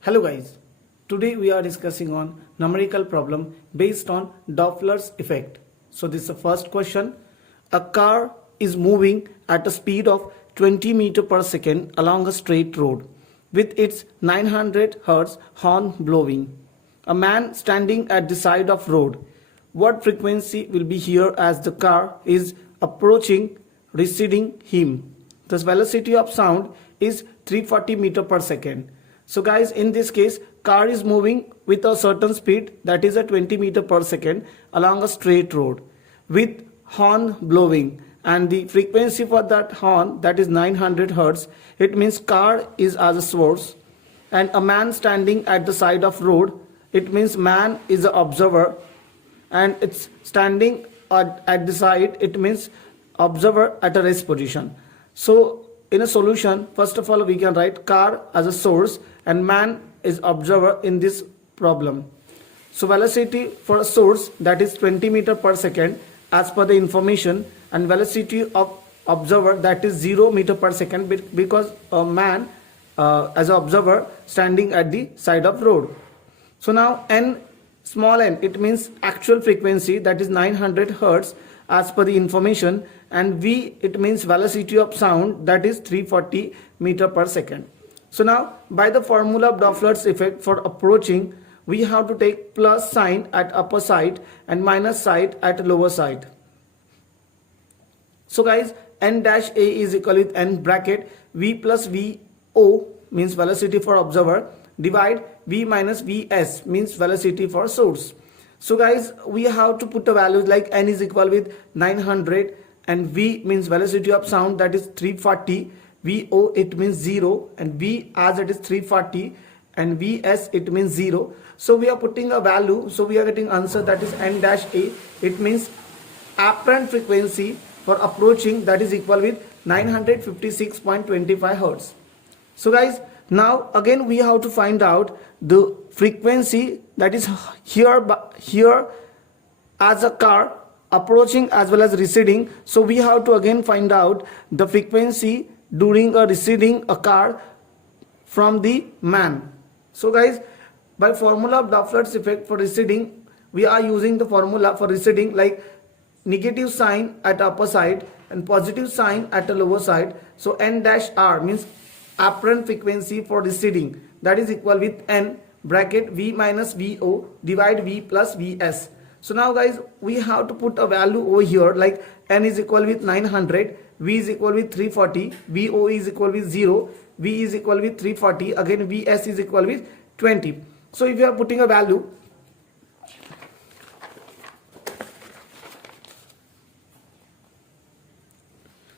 Hello guys, today we are discussing on numerical problem based on Doppler's effect. So this is the first question. A car is moving at a speed of 20 meter per second along a straight road with its 900 Hz horn blowing. A man standing at the side of road. What frequency will be here as the car is approaching, receding him? The velocity of sound is 340 meter per second. So guys, in this case, car is moving with a certain speed, that is a 20 meter per second along a straight road with horn blowing, and the frequency for that horn, that is 900 Hz. It means car is as a source and a man standing at the side of road. It means man is the observer and it's standing at the side. It means observer at a rest position. So in a solution, first of all, we can write car as a source and man is observer in this problem. So velocity for a source, that is 20 meter per second as per the information, and velocity of observer, that is 0 meter per second because a man as an observer standing at the side of road. So now n, small n, it means actual frequency, that is 900 Hz as per the information, and v, it means velocity of sound, that is 340 meter per second. So now by the formula of Doppler's effect for approaching, we have to take plus sign at upper side and minus side at lower side. So guys, n dash a is equal with n bracket v plus vo means velocity for observer divide v minus vs means velocity for source. So guys, we have to put the values like n is equal with 900 and v means velocity of sound, that is 340, vo it means 0 and v as it is 340 and vs it means 0. So we are putting a value, so we are getting answer, that is n dash a. It means apparent frequency for approaching, that is equal with 956.25 Hz. So guys, now again we have to find out the frequency, that is here as a car approaching as well as receding. So we have to again find out the frequency during a receding a car from the man. So guys, by formula of Doppler's effect for receding, we are using the formula for receding like negative sign at upper side and positive sign at the lower side. So n dash r means apparent frequency for receding, that is equal with n bracket v minus vo divide v plus vs. So now guys, we have to put a value over here like n is equal with 900, v is equal with 340, vo is equal with 0, v is equal with 340, again vs is equal with 20. So if you are putting a value,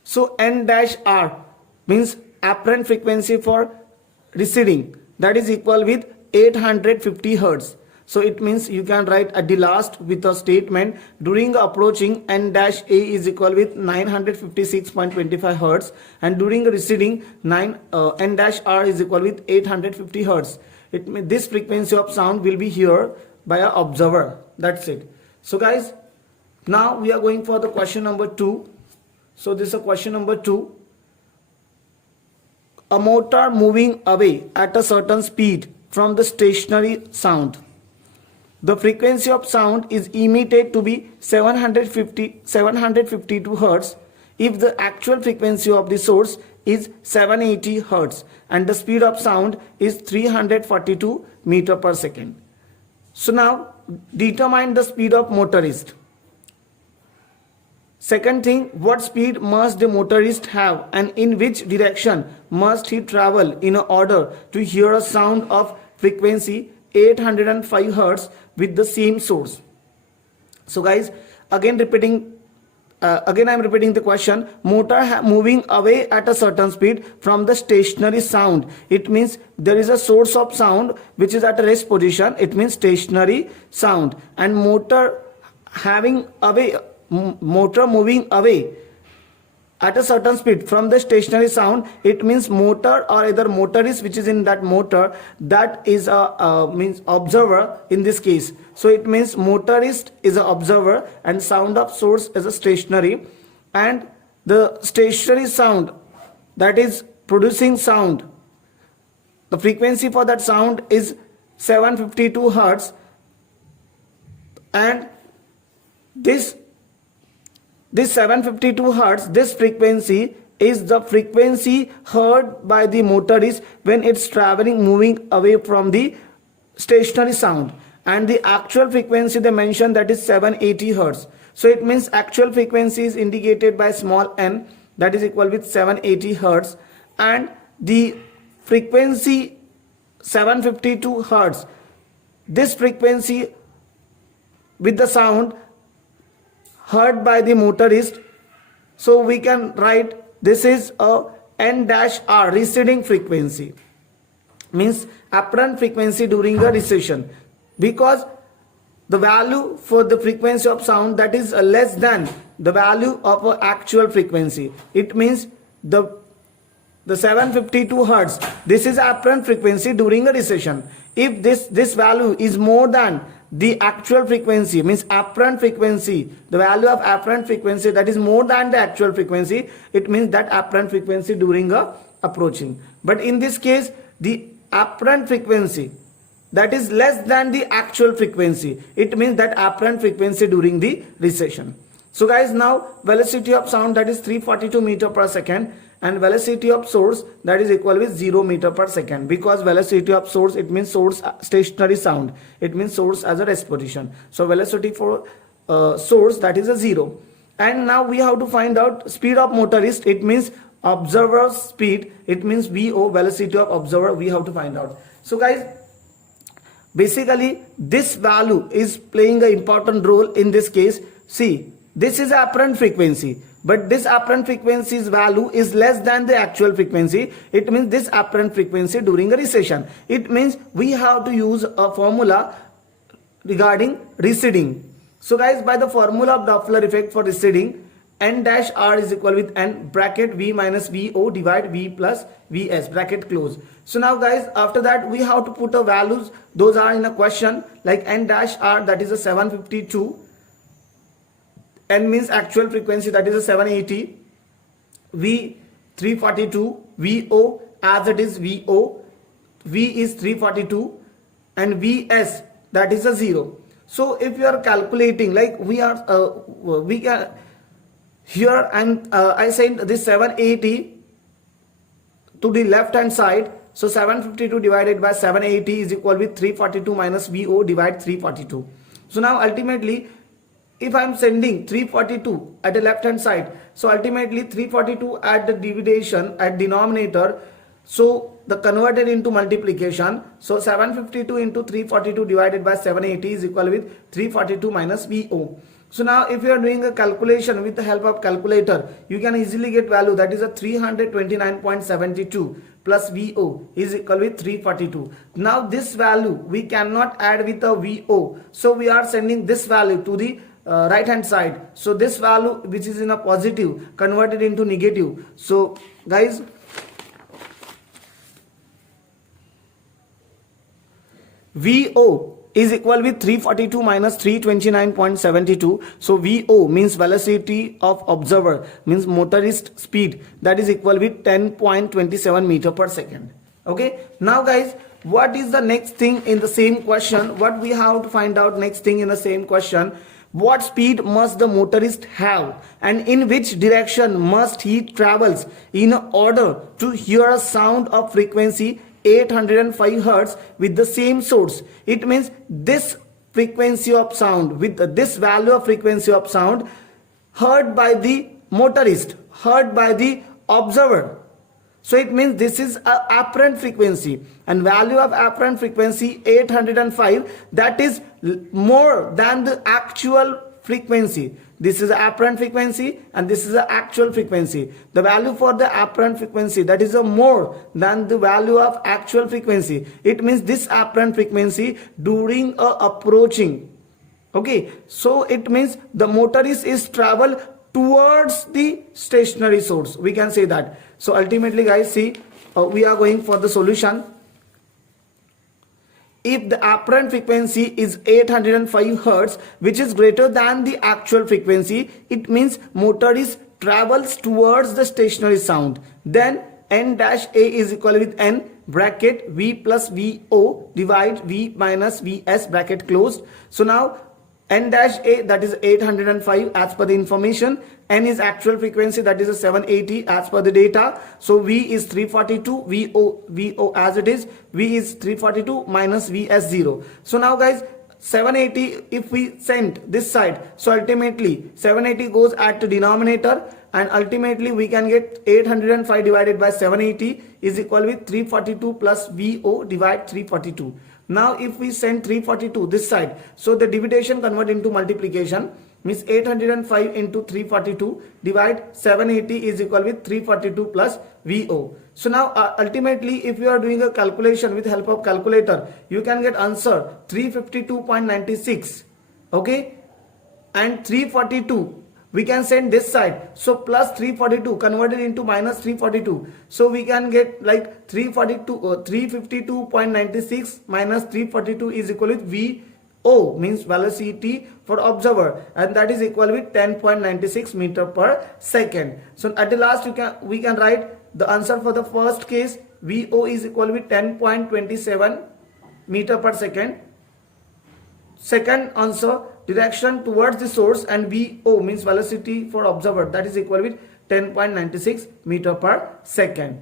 so n dash r means apparent frequency for receding, that is equal with 850 Hz. So it means you can write at the last with a statement during approaching n dash a is equal with 956.25 Hz and during receding n dash r is equal with 850 Hz. This frequency of sound will be here by an observer. That's it. So guys, now we are going for the question number 2. So this is a question number 2. A motor moving away at a certain speed from the stationary sound. The frequency of sound is emitted to be 752 Hz if the actual frequency of the source is 780 Hz and the speed of sound is 342 meter per second. So now determine the speed of motorist. Second thing, what speed must the motorist have and in which direction must he travel in order to hear a sound of frequency 805 Hz with the same source. So guys, again I am repeating the question. Motor moving away at a certain speed from the stationary sound. It means there is a source of sound which is at a rest position. It means stationary sound, and motor moving away at a certain speed from the stationary sound. It means motor or either motorist which is in that motor, that is a means observer in this case. So it means motorist is an observer and sound of source is a stationary, and the stationary sound, that is producing sound, the frequency for that sound is 752 hertz, and this 752 hertz, this frequency is the frequency heard by the motorist when it's traveling, moving away from the stationary sound. And the actual frequency they mentioned, that is 780 hertz. So it means actual frequency is indicated by small n, that is equal with 780 hertz, and the frequency 752 hertz, this frequency with the sound heard by the motorist, so we can write this is a n-r, receding frequency, means apparent frequency during a recession, because the value for the frequency of sound, that is less than the value of a actual frequency. It means the 752 hertz, this is apparent frequency during a recession. If this value is more than the actual frequency, means apparent frequency, the value of apparent frequency that is more than the actual frequency, it means that apparent frequency during a approaching. But in this case, the apparent frequency that is less than the actual frequency, it means that apparent frequency during the recession. So guys, now velocity of sound, that is 342 meter per second, and velocity of source, that is equal with 0 meter per second, because velocity of source, it means source stationary sound, it means source as a respiration. So velocity for source, that is a 0. And now we have to find out speed of motorist, it means observer speed, it means VO, velocity of observer, we have to find out. So guys, basically this value is playing an important role in this case. See, this is apparent frequency, but this apparent frequency's value is less than the actual frequency. It means this apparent frequency during a recession. It means we have to use a formula regarding receding. So guys, by the formula of Doppler effect for receding, n-r is equal with n bracket v minus vo divide v plus vs bracket close. So now guys, after that we have to put the values, those are in a question, like n-r, that is a 752, n means actual frequency, that is a 780, v 342, vo as it is vo, v is 342, and vs, that is a 0. So if you are calculating, like we can here, and I send this 780 to the left hand side. So 752 divided by 780 is equal with 342 minus VO divide 342. So now ultimately, if I am sending 342 at the left hand side, so ultimately 342 at the division at denominator, so the converted into multiplication, so 752 into 342 divided by 780 is equal with 342 minus VO. So now if you are doing a calculation with the help of calculator, you can easily get value, that is a 329.72 plus VO is equal with 342. Now this value we cannot add with a VO, so we are sending this value to the right hand side. So this value which is in a positive converted into negative. So guys, VO is equal with 342 minus 329.72. So VO means velocity of observer, means motorist speed, that is equal with 10.27 meter per second. Okay, now guys, what is the next thing in the same question? What we have to find out next thing in the same question? What speed must the motorist have, and in which direction must he travels in order to hear a sound of frequency 805 hertz with the same source? It means this frequency of sound with this value of frequency of sound heard by the motorist, heard by the observer. So it means this is a apparent frequency, and value of apparent frequency 805, that is more than the actual frequency. This is the apparent frequency and this is the actual frequency. The value for the apparent frequency, that is a more than the value of actual frequency. It means this apparent frequency during a approaching. Okay, so it means the motorist is travel towards the stationary source, we can say that. So ultimately guys, see, we are going for the solution. If the apparent frequency is 805 hertz, which is greater than the actual frequency, it means motorist travels towards the stationary sound. Then n-a is equal with n bracket V plus VO divide V minus VS bracket closed. So now n dash A, that is 805 as per the information. N is actual frequency, that is a 780 as per the data. So V is 342, VO as it is, V is 342 minus VS 0. So now guys, 780 if we send this side, so ultimately 780 goes at the denominator, and ultimately we can get 805 divided by 780 is equal with 342 plus VO divide 342. Now if we send 342 this side, so the division convert into multiplication, means 805 into 342 divide 780 is equal with 342 plus VO. So now ultimately if you are doing a calculation with help of calculator, you can get answer 352.96. okay, and 342 we can send this side, so plus 342 converted into minus 342, so we can get like 352.96 minus 342 is equal with VO, means velocity for observer, and that is equal with 10.96 meter per second. So at the last we can write the answer for the first case. VO is equal with 10.27 meter per second. Second answer, direction towards the source, and VO means velocity for observer, that is equal with 10.96 meter per second.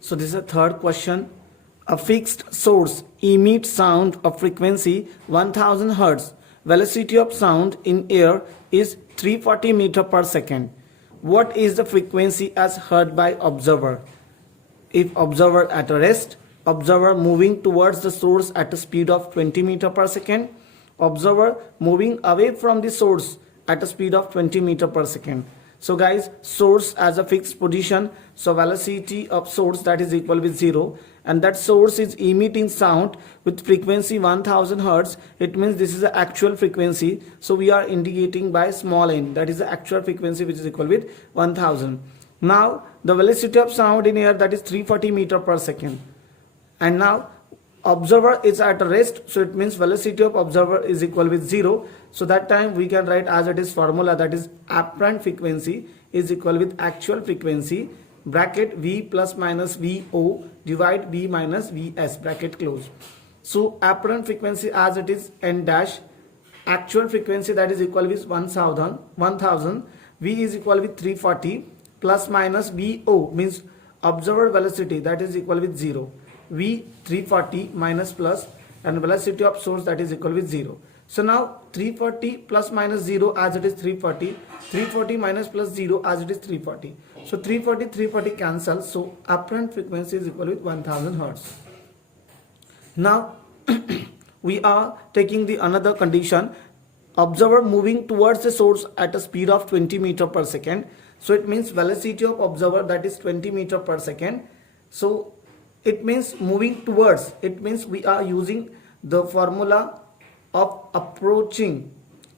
So this is a third question. A fixed source emits sound of frequency 1000 Hz. Velocity of sound in air is 340 meter per second. What is the frequency as heard by observer? If observer at a rest, observer moving towards the source at a speed of 20 meter per second, observer moving away from the source at a speed of 20 meter per second. So guys, source as a fixed position, so velocity of source that is equal with 0, and that source is emitting sound with frequency 1000 Hz. It means this is the actual frequency, so we are indicating by small n, that is the actual frequency which is equal with 1000. Now the velocity of sound in air, that is 340 meter per second. And now observer is at rest, so it means velocity of observer is equal with 0. So that time we can write as it is formula, that is apparent frequency is equal with actual frequency bracket V plus minus VO divide V minus VS bracket close. So apparent frequency as it is n dash, actual frequency that is equal with 1000, V is equal with 340 plus minus VO means observer velocity, that is equal with 0. V 340 minus plus, and velocity of source that is equal with 0. So now 340 plus minus 0 as it is 340, 340 minus plus 0 as it is 340. So 340 cancels, so apparent frequency is equal with 1000 Hz. Now we are taking the another condition, observer moving towards the source at a speed of 20 meter per second. So it means velocity of observer that is 20 meter per second. So it means moving towards, it means we are using the formula of approaching.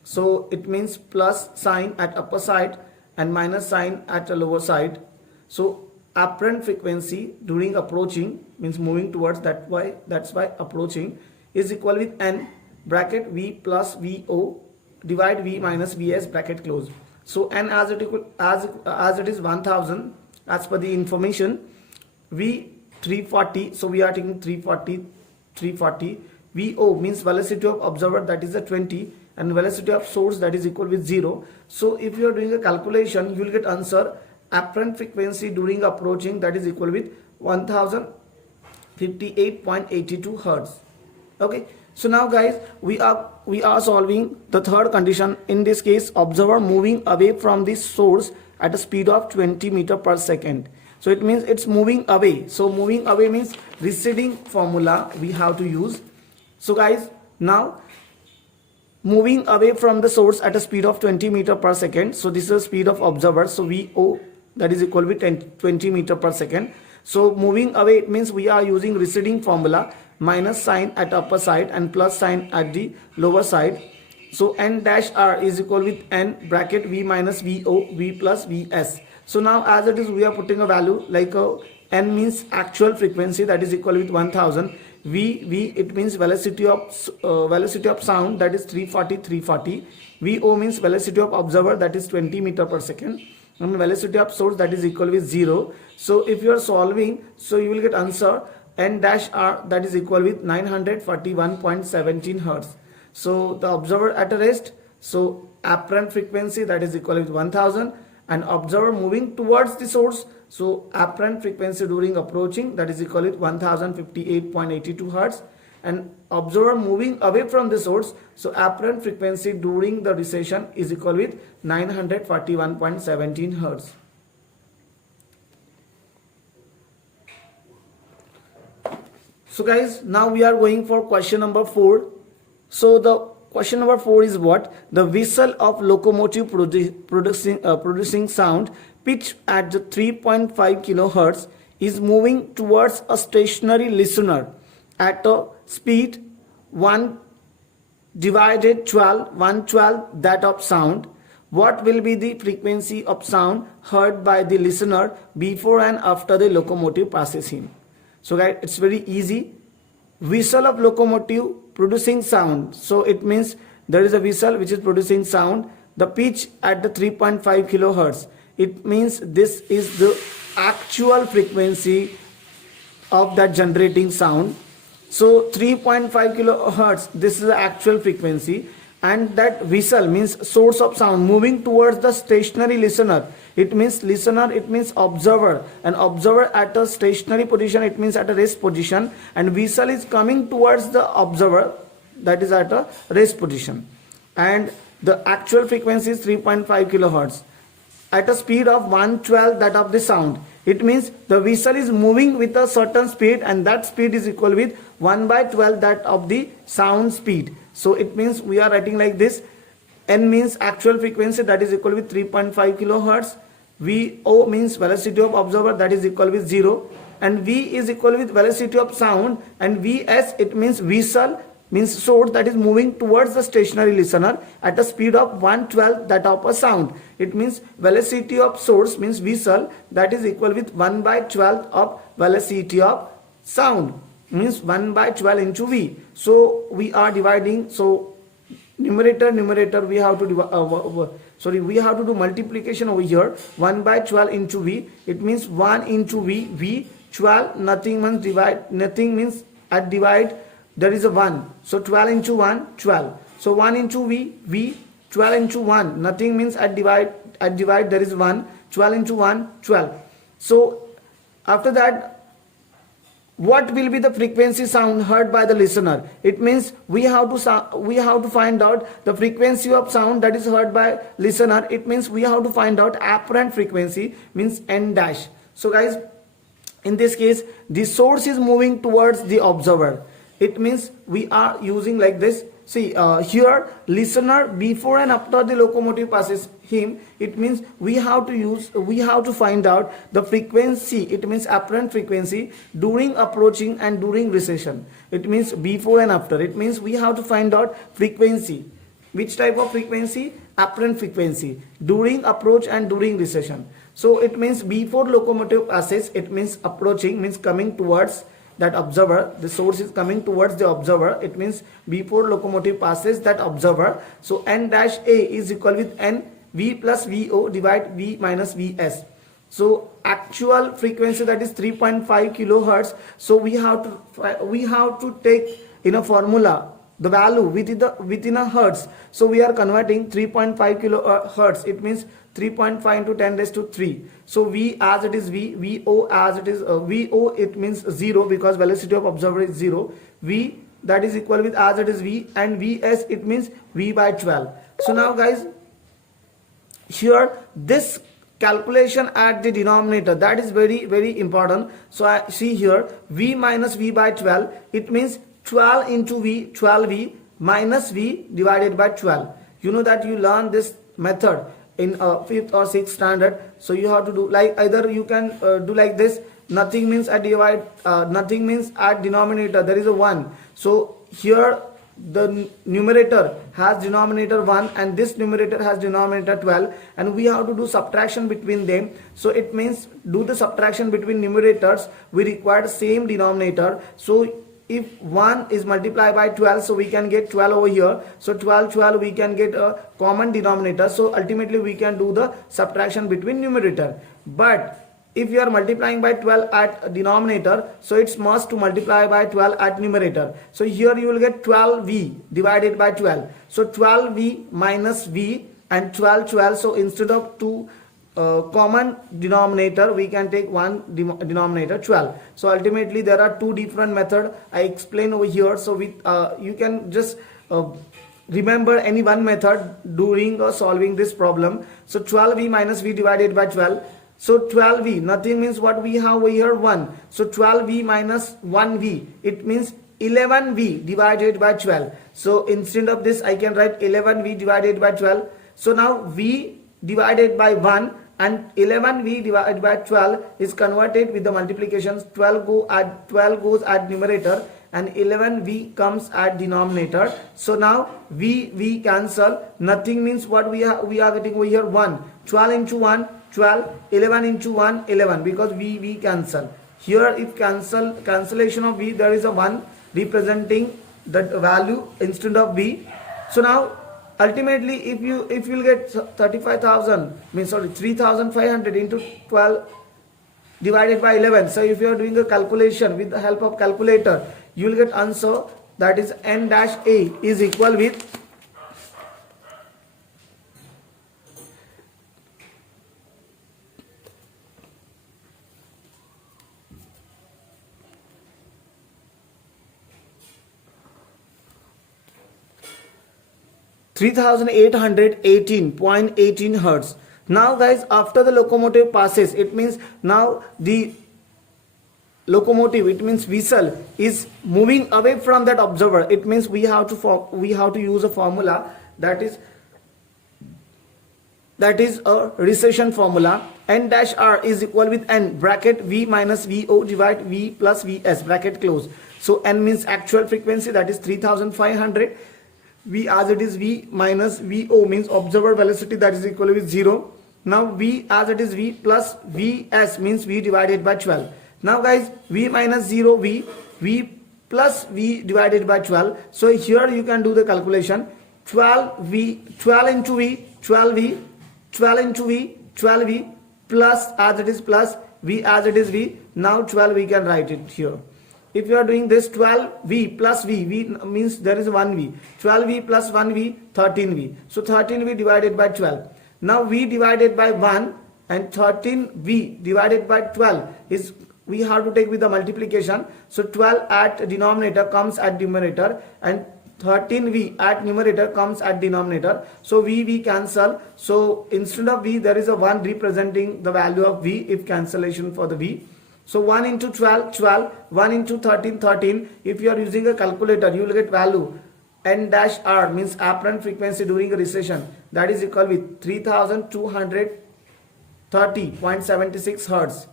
So it means plus sign at upper side and minus sign at the lower side. So apparent frequency during approaching means moving towards, that's why approaching is equal with n bracket V plus VO divide V minus VS bracket close. So n as it is 1000 as per the information, V 340, so we are taking 340. VO means velocity of observer, that is a 20, and velocity of source that is equal with 0. So if you are doing a calculation, you will get answer apparent frequency during approaching, that is equal with 1058.82 Hz. Okay, so now guys, we are solving the third condition. In this case, observer moving away from the source at a speed of 20 meter per second. So it means it's moving away. So moving away means receding formula we have to use. So guys, now moving away from the source at a speed of 20 meter per second. So this is the speed of observer. So VO that is equal with 20 meter per second. So moving away, it means we are using receding formula, minus sign at upper side and plus sign at the lower side. So n dash r is equal with n bracket V minus VO V plus VS. So now as it is, we are putting a value like n means actual frequency, that is equal with 1000. V it means velocity of sound, that is 340. VO means velocity of observer, that is 20 meter per second. and velocity of source that is equal with 0. So if you are solving, so you will get answer n dash r that is equal with 941.17 hertz. So the observer at a rest, so apparent frequency that is equal with 1000, and observer moving towards the source, so apparent frequency during approaching that is equal with 1058.82 hertz, and observer moving away from the source, so apparent frequency during the recession is equal with 941.17 hertz. So guys, now we are going for question number 4. So the question number 4 is what? The whistle of locomotive producing sound pitch at the 3.5 kilohertz is moving towards a stationary listener at a speed 1/12 that of sound. What will be the frequency of sound heard by the listener before and after the locomotive passes him? So guys, it's very easy. Whistle of locomotive producing sound. So it means there is a whistle which is producing sound. The pitch at the 3.5 kilohertz. It means this is the actual frequency of that generating sound. So 3.5 kilohertz, this is the actual frequency, and that whistle means source of sound moving towards the stationary listener. It means listener, it means observer, and observer at a stationary position, it means at a rest position, and whistle is coming towards the observer that is at a rest position, and the actual frequency is 3.5 kilohertz at a speed of 1/12 that of the sound. It means the whistle is moving with a certain speed, and that speed is equal with 1/12 that of the sound speed. So it means we are writing like this: n means actual frequency that is equal with 3.5 kilohertz, VO means velocity of observer that is equal with 0, and V is equal with velocity of sound, and Vs it means whistle means source that is moving towards the stationary listener at a speed of 1/12 that of a sound. It means velocity of source means whistle that is equal with 1/12 of velocity of sound, means 1/12 into V. So we are dividing, so numerator we have to we have to do multiplication over here. 1/12 into V, it means 1 into V 12, nothing means divide, nothing means at divide there is a 1, so 12 into 1 12, so 1 into V 12 into 1, nothing means at divide there is 1, 12 into 1 12. So after that, what will be the frequency sound heard by the listener? It means we have to find out the frequency of sound that is heard by listener. It means we have to find out apparent frequency, means n dash. So guys, in this case the source is moving towards the observer. It means we are using like this. See here, listener before and after the locomotive passes him, it means we have to find out the frequency. It means apparent frequency during approaching and during recession. It means before and after. It means we have to find out frequency. Which type of frequency? Apparent frequency during approach and during recession. So it means before locomotive passes, it means approaching means coming towards that observer. The source is coming towards the observer. It means before locomotive passes that observer. So n dash A is equal with n V plus VO divide V minus Vs. So actual frequency that is 3.5 kilohertz. So we have to take in a formula the value within a hertz. So we are converting 3.5 kilohertz. It means 3.5 into 10 raised to 3. So V as it is V, VO as it is VO, it means 0 because velocity of observer is 0. V that is equal with as it is V, and Vs it means V/12. So now guys, here this calculation at the denominator, that is very very important. So I see here V minus V/12, it means 12 into V, 12V minus V divided by 12. You know that you learn this method in 5th or 6th standard. So you have to do like, either you can do like this: nothing means at divide, nothing means at denominator there is a 1. So here the numerator has denominator 1 and this numerator has denominator 12, and we have to do subtraction between them. So it means do the subtraction between numerators, we require same denominator. So if 1 is multiplied by 12, so we can get 12 over here. So 12 we can get a common denominator, so ultimately we can do the subtraction between numerator. But if you are multiplying by 12 at denominator, so it's must to multiply by 12 at numerator. So here you will get 12v divided by 12. So 12v minus v and 12. So instead of 2 common denominator, we can take one denominator 12. So ultimately there are two different methods I explain over here. So with you can just remember any one method during solving this problem. So 12v minus v divided by 12. So 12v, nothing means what we have over here 1. So 12v minus 1v, it means 11v divided by 12. So instead of this I can write 11v divided by 12. So now v divided by 1 and 11v divided by 12 is converted with the multiplications. 12 goes at numerator and 11v comes at denominator. So now v cancel, nothing means what we are getting over here 1. 12 into 1 12, 11 into 1 11, because v cancel. Here if cancellation of v, there is a 1 representing that value instead of v. So now ultimately if you'll get 3500 into 12 divided by 11. So if you are doing a calculation with the help of calculator, you will get answer, that is n-a is equal with 3818.18 hertz. Now guys, after the locomotive passes, it means now the locomotive, it means vessel, is moving away from that observer. It means we have to use a formula, that is a recession formula. N-r is equal with n bracket v minus vo divide v plus vs bracket close. So n means actual frequency, that is 3500. V as it is v minus vo means observer velocity, that is equal with 0. Now v as it is v plus vs means v divided by 12. Now guys, v minus 0 v plus v divided by 12. So here you can do the calculation. 12 into v 12v, 12 into v 12v, plus as it is plus v as it is v. Now 12 we can write it here. If you are doing this 12v plus v means there is 1v. 12v plus 1v, 13v. So 13v divided by 12. Now v divided by 1 and 13v divided by 12 is, we have to take with the multiplication. So 12 at denominator comes at numerator and 13v at numerator comes at denominator. So v cancel. So instead of v there is a 1 representing the value of v if cancellation for the v. So 1 into 12, 1 into 13, 13. If you are using a calculator, you will get value n-r means apparent frequency during a recession, that is equal with 3230.76 hertz.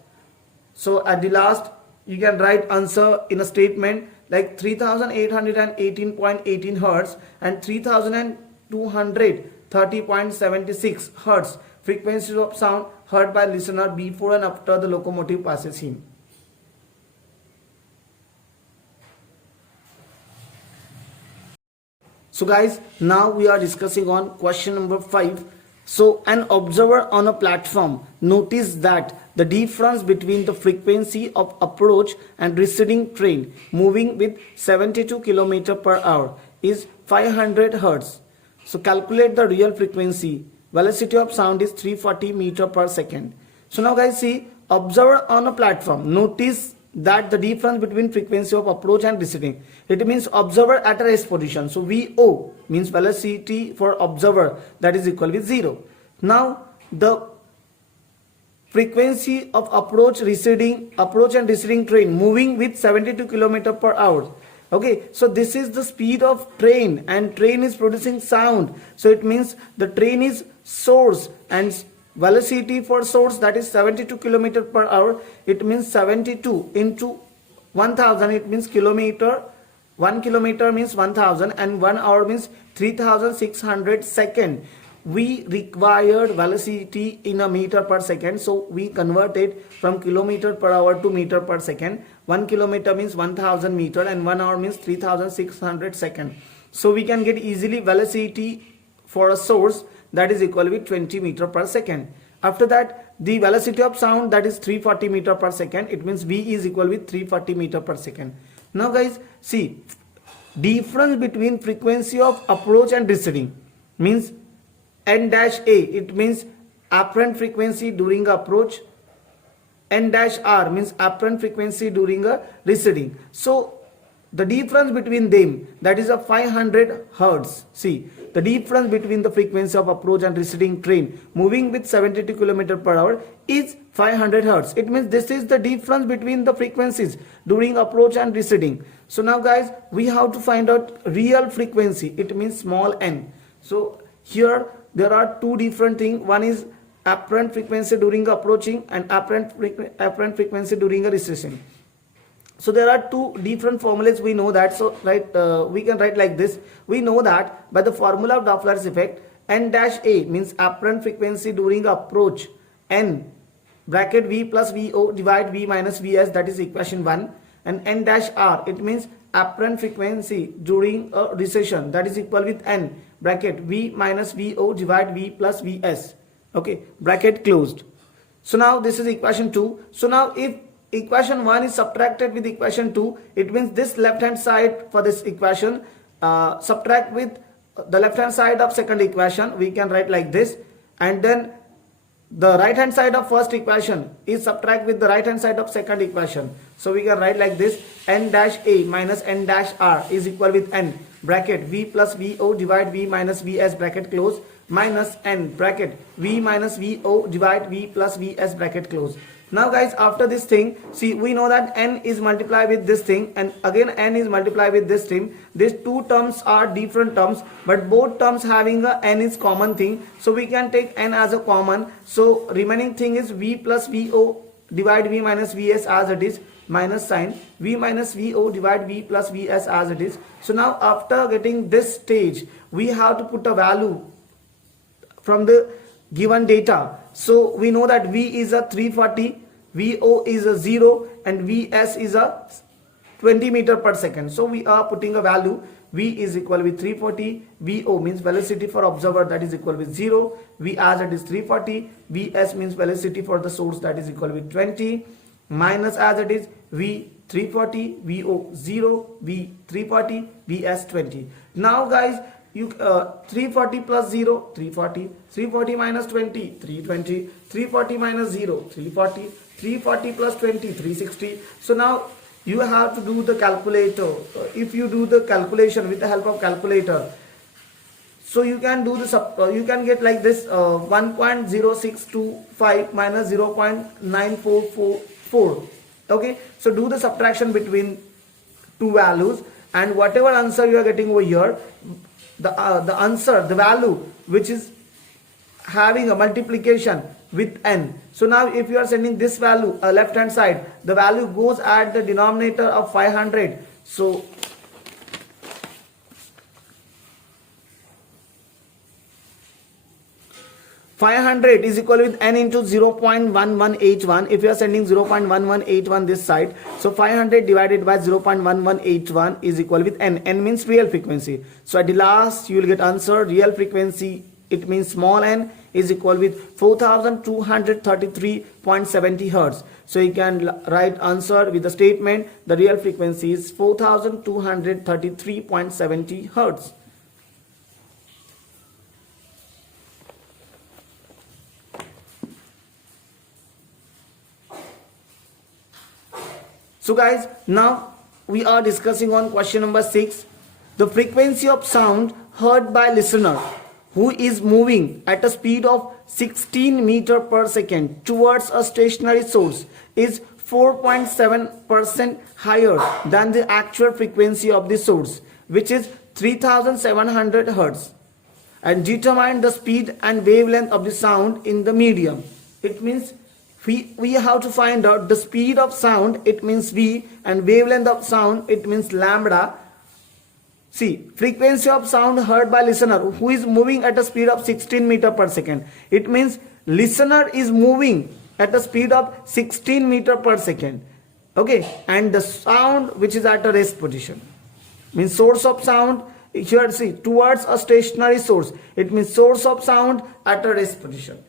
So at the last you can write answer in a statement like 3818.18 hertz and 3230.76 hertz frequencies of sound heard by listener before and after the locomotive passes him. So guys, now we are discussing on question number 5. So an observer on a platform noticed that the difference between the frequency of approach and receding train moving with 72 km per hour is 500 hertz. So calculate the real frequency. Velocity of sound is 340 meter per second. So now guys, see, observer on a platform notice that the difference between frequency of approach and receding, it means observer at a rest position. So VO means velocity for observer, that is equal with 0. Now the frequency of approach and receding train moving with 72 km per hour. Okay, so this is the speed of train and train is producing sound. So it means the train is source and velocity for source, that is 72 km per hour. It means 72 into 1000, it means kilometer. 1 kilometer means 1000 and 1 hour means 3600 second. we required velocity in a meter per second, so we converted from kilometer per hour to meter per second. 1 kilometer means 1000 meter and 1 hour means 3600 second. So we can get easily velocity for a source that is equal with 20 meter per second. After that, the velocity of sound, that is 340 meter per second. It means V is equal with 340 meter per second. Now guys, see, difference between frequency of approach and receding means n dash a, it means apparent frequency during approach. N dash r means apparent frequency during a receding. So the difference between them, that is a 500 hertz. See, the difference between the frequency of approach and receding train moving with 72 km per hour is 500 hertz. It means this is the difference between the frequencies during approach and receding. So now guys, we have to find out real frequency. It means small n. So here there are two different things. One is apparent frequency during approaching and apparent frequency during a receding. So there are two different formulas, we know that. So we can write like this. We know that by the formula of Doppler's effect, n dash a means apparent frequency during approach, n bracket v plus vo divide v minus vs, that is equation 1, and n dash r, it means apparent frequency during a recession, that is equal with n bracket v minus vo divide v plus vs. Okay, bracket closed. So now this is equation 2. So now if equation 1 is subtracted with equation 2, it means this left hand side for this equation subtract with the left hand side of second equation, we can write like this, and then the right hand side of first equation is subtract with the right hand side of second equation. So we can write like this, n dash a minus n dash r is equal with n bracket v plus vo divide v minus vs bracket close minus n bracket v minus vo divide v plus vs bracket close. Now guys, after this thing, see, we know that n is multiplied with this thing and again n is multiplied with this thing. These two terms are different terms, but both terms having a n is common thing, so we can take n as a common. So remaining thing is v plus vo divide v minus vs as it is, minus sign, v minus vo divide v plus vs as it is. So now after getting this stage, we have to put a value from the given data. So we know that v is a 340, vo is a 0 and vs is a 20 meter per second. So we are putting a value, v is equal with 340, vo means velocity for observer, that is equal with 0, v as it is 340, vs means velocity for the source, that is equal with 20, minus as it is v 340, vo 0, v 340, vs 20. Now guys, you 340 plus 0, 340, 340 minus 20, 320, 340 minus 0, 340, 340 plus 20, 360. So now you have to do the calculator. If you do the calculation with the help of calculator, so you can do the you can get like this 1.0625 minus 0.9444. Okay, so do the subtraction between two values and whatever answer you are getting over here, the answer, the value which is having a multiplication with n. So now if you are sending this value left hand side, the value goes at the denominator of 500. So (500) is equal with n into 0.1181. If you are sending 0.1181 this side, so 500 divided by 0.1181 is equal with n. N means real frequency. So at the last you will get answer real frequency. It means small n is equal with 4233.70 hertz. So you can write answer with the statement the real frequency is 4233.70 hertz. So guys, now we are discussing on question number 6. The frequency of sound heard by listener who is moving at a speed of 16 meter per second towards a stationary source is 4.7% higher than the actual frequency of the source, which is 3700 hertz, and determine the speed and wavelength of the sound in the medium. It means we have to find out the speed of sound, it means v, and wavelength of sound, it means lambda. See, frequency of sound heard by listener who is moving at a speed of 16 meter per second. It means listener is moving at a speed of 16 meter per second. Okay, and the sound which is at a rest position. Means source of sound, here see, towards a stationary source. It means source of sound at a rest position.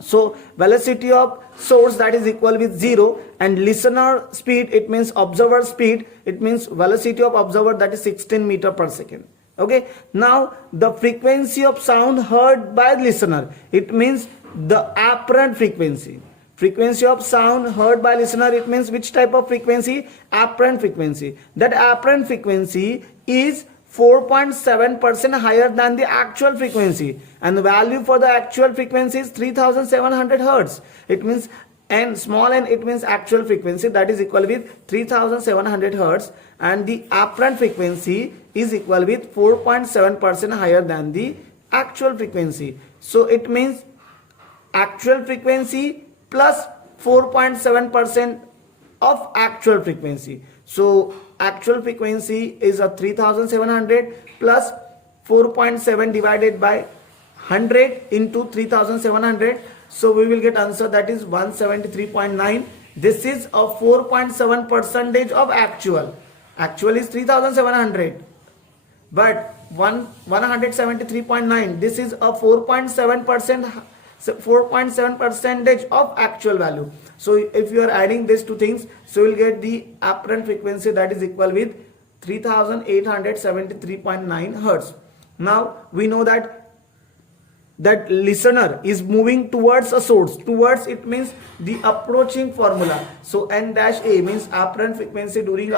So velocity of source, that is equal with 0, and listener speed, it means observer speed, it means velocity of observer, that is 16 meter per second. Okay, now the frequency of sound heard by listener, it means the apparent frequency. Frequency of sound heard by listener, it means which type of frequency? Apparent frequency. That apparent frequency is 4.7% higher than the actual frequency, and the value for the actual frequency is 3700 hertz. It means n, small n, it means actual frequency, that is equal with 3700 hertz, and the apparent frequency is equal with 4.7% higher than the actual frequency. So it means actual frequency plus 4.7% of actual frequency. So actual frequency is a 3700 plus 4.7 divided by 100 into 3700. So we will get answer, that is 173.9. This is a 4.7% of actual. Actual is 3700, but 173.9. This is a 4.7% of actual value. So if you are adding these two things, so you will get the apparent frequency, that is equal with 3873.9 hertz. Now we know that listener is moving towards a source. Towards, it means the approaching formula. So n dash a means apparent frequency during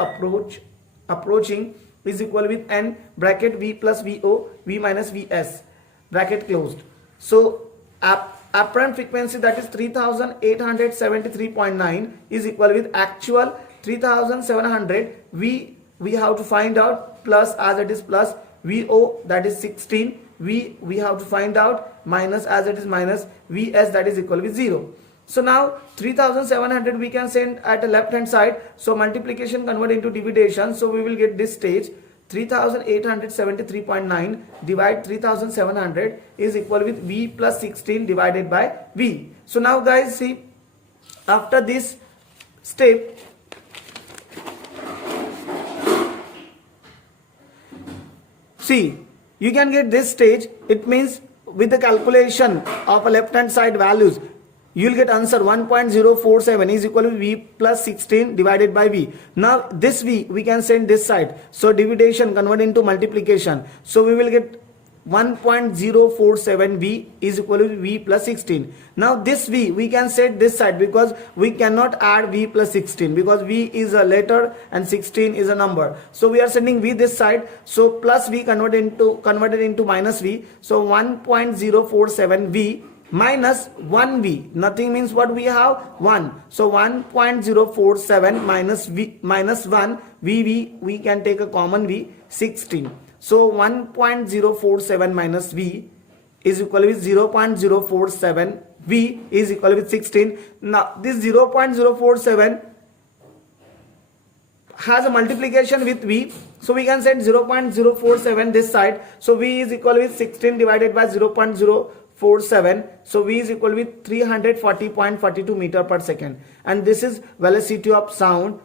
approaching is equal with n bracket v plus vo, v minus vs, bracket closed. So apparent frequency, that is 3873.9, is equal with actual 3700. We have to find out, plus as it is plus, vo, that is 16, we have to find out, minus as it is minus, vs, that is equal with 0. So now 3700 we can send at the left hand side, so multiplication convert into division. So we will get this stage, 3873.9 divide 3700 is equal with v plus 16 divided by v. So now guys, see, after this step, see, you can get this stage. It means with the calculation of a left hand side values, you will get answer 1.047 is equal to v plus 16 divided by v. Now this v we can send this side, so division convert into multiplication. So we will get 1.047 v is equal to v plus 16. Now this v we can set this side, because we cannot add v plus 16, because v is a letter and 16 is a number. So we are sending v this side, so plus v converted into minus v. So 1.047 v minus 1v, nothing means what we have, 1. So 1.047 minus v minus 1 vv, we can take a common v, 16. So 1.047 minus v is equal with 0.047 v is equal with 16. Now this 0.047 has a multiplication with v, so we can send 0.047 this side. So v is equal with 16 divided by 0.047, so v is equal with 340.42 meter per second, and this is velocity of sound,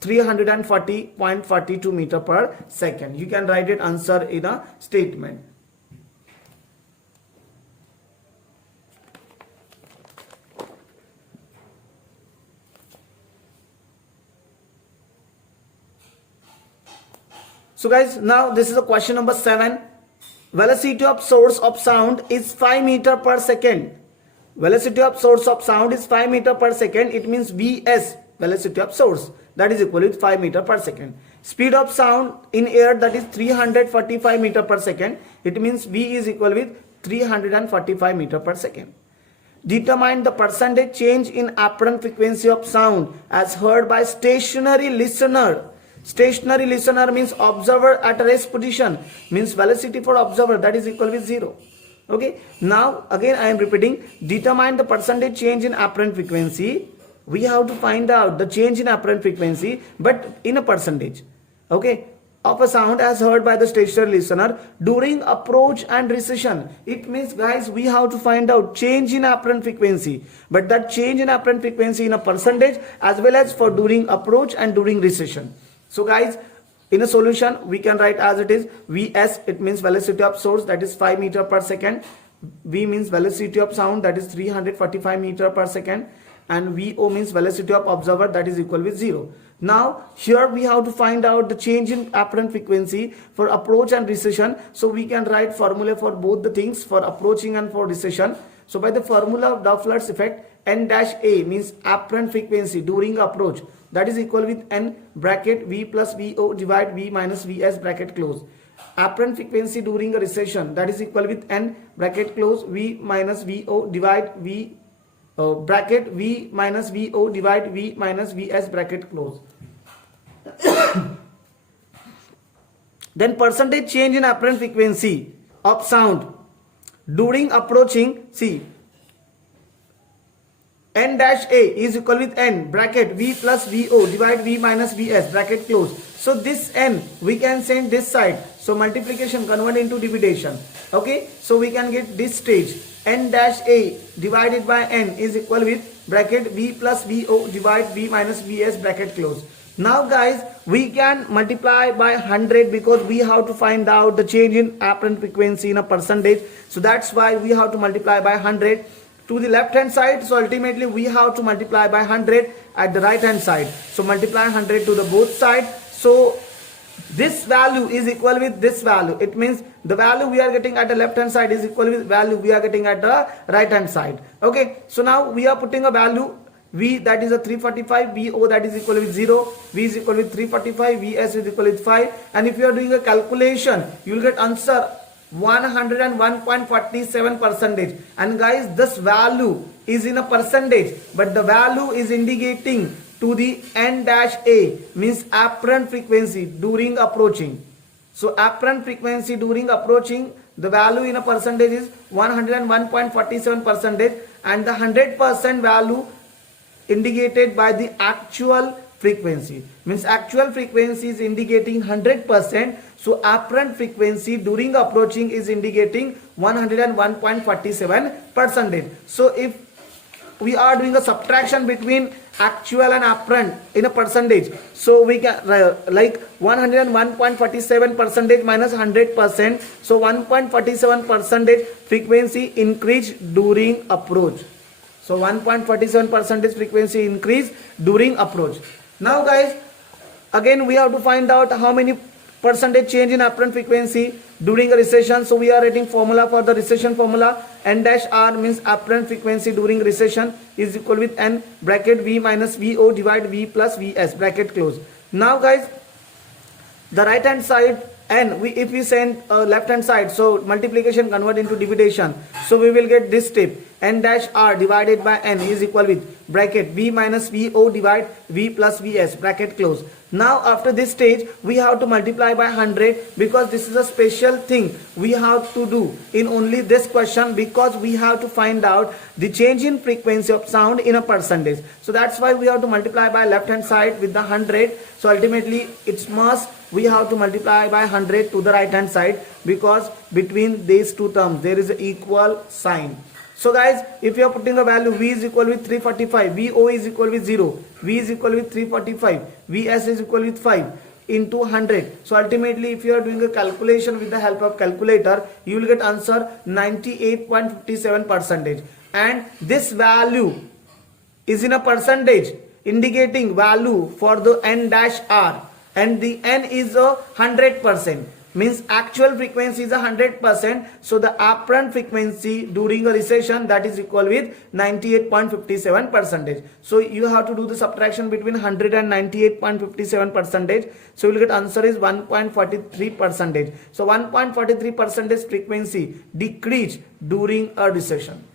340.42 meter per second. You can write it answer in a statement. So guys, now this is a question number 7. Velocity of source of sound is 5 meter per second. Velocity of source of sound is 5 meter per second. It means Vs, velocity of source, that is equal to 5 meter per second. Speed of sound in air, that is 345 meter per second. It means V is equal with 345 meter per second. Determine the percentage change in apparent frequency of sound as heard by stationary listener. Stationary listener means observer at rest position, means velocity for observer, that is equal with 0. Okay, now again I am repeating, determine the percentage change in apparent frequency. We have to find out the change in apparent frequency, but in a percentage. Okay, of a sound as heard by the stationary listener during approach and recession. It means, guys, we have to find out change in apparent frequency, but that change in apparent frequency in a percentage as well as for during approach and during recession. So guys, in a solution we can write as it is. Vs, it means velocity of source, that is 5 meter per second. V means velocity of sound, that is 345 meter per second, and VO means velocity of observer, that is equal with 0. Now here we have to find out the change in apparent frequency for approach and recession. So we can write formula for both the things, for approaching and for recession. So by the formula of Doppler's effect, n dash a means apparent frequency during approach, that is equal with n bracket V plus VO divide V minus Vs bracket close. Apparent frequency during a recession, that is equal with n bracket close V minus VO divide V bracket V minus VO divide V minus Vs bracket close. Then percentage change in apparent frequency of sound during approaching, see, n dash a is equal with n bracket V plus VO divide V minus Vs bracket close. So this n we can send this side, so multiplication convert into division. Okay, so we can get this stage, n dash a divided by n is equal with bracket V plus VO divide V minus Vs bracket close. Now guys, we can multiply by 100 because we have to find out the change in apparent frequency in a percentage. So that's why we have to multiply by 100 to the left hand side. So ultimately we have to multiply by 100 at the right hand side. So multiply 100 to the both sides. So this value is equal with this value. It means the value we are getting at the left hand side is equal with value we are getting at the right hand side. Okay, so now we are putting a value V, that is a 345, VO, that is equal with 0, V is equal with 345, Vs is equal with 5, and if you are doing a calculation you will get answer 101.47 percentage. And guys, this value is in a percentage, but the value is indicating to the n dash a means apparent frequency during approaching. So apparent frequency during approaching, the value in a percentage is 101.47 percentage, and the 100% value indicated by the actual frequency, means actual frequency is indicating 100%. So apparent frequency during approaching is indicating 101.47 percentage. So if we are doing a subtraction between actual and apparent in a percentage, so we can like 101.47 percentage minus 100%. So 1.47 percentage frequency increase during approach. So 1.47 percentage frequency increase during approach. Now guys, again we have to find out how many percentage change in apparent frequency during a recession. So we are writing formula for the recession formula. N dash R means apparent frequency during recession is equal with n bracket V minus VO divide V plus Vs bracket close. Now guys, the right hand side n, if we send left hand side, so multiplication convert into division. So we will get this step, n dash R divided by n is equal with bracket V minus VO divide V plus Vs bracket close. Now after this stage we have to multiply by 100 because this is a special thing we have to do in only this question, because we have to find out the change in frequency of sound in a percentage. So that's why we have to multiply by left hand side with the 100. So ultimately it's must we have to multiply by 100 to the right hand side, because between these two terms there is an equal sign. So guys, if you are putting a value V is equal with 345, VO is equal with 0, V is equal with 345, Vs is equal with 5 into 100. So ultimately if you are doing a calculation with the help of calculator, you will get answer 98.57 percentage. And this value is in a percentage indicating value for the n dash R, and the n is a 100%. Means actual frequency is 100%. So the apparent frequency during a recession, that is equal with 98.57 percentage. So you have to do the subtraction between 100 and 98.57 percentage. So you will get answer is 1.43 percentage. So 1.43 percentage frequency decrease during a recession.